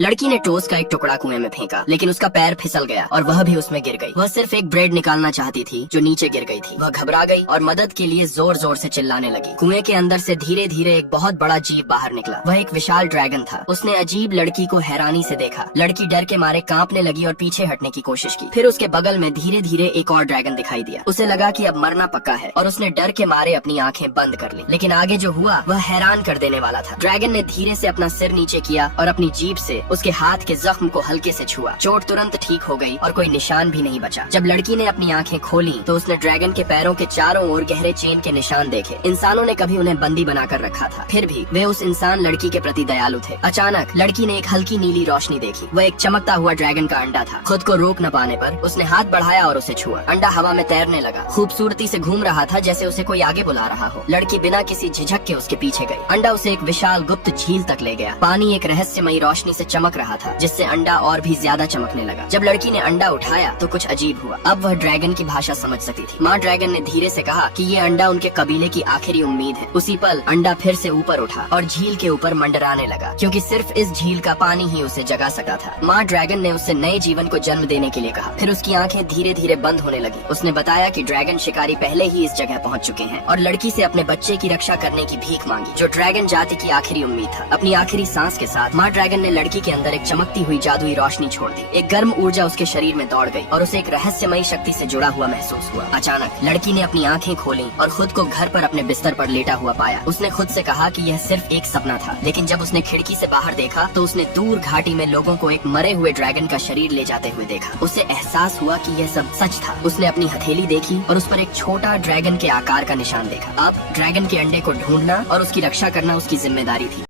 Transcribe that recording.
लड़की ने टोस्ट का एक टुकड़ा कुएं में फेंका, लेकिन उसका पैर फिसल गया और वह भी उसमें गिर गई। वह सिर्फ एक ब्रेड निकालना चाहती थी जो नीचे गिर गई थी। वह घबरा गई और मदद के लिए जोर जोर से चिल्लाने लगी। कुएं के अंदर से धीरे धीरे एक बहुत बड़ा जीव बाहर निकला। वह एक विशाल ड्रैगन था। उसने अजीब लड़की को हैरानी से देखा। लड़की डर के मारे कांपने लगी और पीछे हटने की कोशिश की। फिर उसके बगल में धीरे धीरे एक और ड्रैगन दिखाई दिया। उसे लगा कि अब मरना पक्का है और उसने डर के मारे अपनी आंखें बंद कर ली। लेकिन आगे जो हुआ वह हैरान कर देने वाला था। ड्रैगन ने धीरे से अपना सिर नीचे किया और अपनी जीभ से उसके हाथ के जख्म को हल्के से छुआ। चोट तुरंत ठीक हो गई और कोई निशान भी नहीं बचा। जब लड़की ने अपनी आंखें खोली तो उसने ड्रैगन के पैरों के चारों ओर गहरे चेन के निशान देखे। इंसानों ने कभी उन्हें बंदी बनाकर रखा था, फिर भी वे उस इंसान लड़की के प्रति दयालु थे। अचानक लड़की ने एक हल्की नीली रोशनी देखी। वह एक चमकता हुआ ड्रैगन का अंडा था। खुद को रोक न पाने पर उसने हाथ बढ़ाया और उसे छुआ। अंडा हवा में तैरने लगा, खूबसूरती से घूम रहा था जैसे उसे कोई आगे बुला रहा हो। लड़की बिना किसी झिझक के उसके पीछे गई। अंडा उसे एक विशाल गुप्त झील तक ले गया। पानी एक रहस्यमयी रोशनी से चमक रहा था, जिससे अंडा और भी ज्यादा चमकने लगा। जब लड़की ने अंडा उठाया तो कुछ अजीब हुआ। अब वह ड्रैगन की भाषा समझ सकती थी। माँ ड्रैगन ने धीरे से कहा कि ये अंडा उनके कबीले की आखिरी उम्मीद है। उसी पल अंडा फिर से ऊपर उठा और झील के ऊपर मंडराने लगा, क्योंकि सिर्फ इस झील का पानी ही उसे जगा सका था। माँ ड्रैगन ने उससे नए जीवन को जन्म देने के लिए कहा। फिर उसकी आंखें धीरे धीरे बंद होने लगी। उसने बताया कि ड्रैगन शिकारी पहले ही इस जगह पहुँच चुके हैं और लड़की से अपने बच्चे की रक्षा करने की भीख मांगी, जो ड्रैगन जाति की आखिरी उम्मीद था। अपनी आखिरी सांस के साथ माँ ड्रैगन ने लड़की के अंदर एक चमकती हुई जादुई रोशनी छोड़ दी। एक गर्म ऊर्जा उसके शरीर में दौड़ गई और उसे एक रहस्यमयी शक्ति से जुड़ा हुआ महसूस हुआ। अचानक लड़की ने अपनी आंखें खोली और खुद को घर पर अपने बिस्तर पर लेटा हुआ पाया। उसने खुद से कहा कि यह सिर्फ एक सपना था, लेकिन जब उसने खिड़की से बाहर देखा तो उसने दूर घाटी में लोगों को एक मरे हुए ड्रैगन का शरीर ले जाते हुए देखा। उसे एहसास हुआ कि यह सब सच था। उसने अपनी हथेली देखी और उस पर एक छोटा ड्रैगन के आकार का निशान देखा। अब ड्रैगन के अंडे को ढूंढना और उसकी रक्षा करना उसकी जिम्मेदारी थी।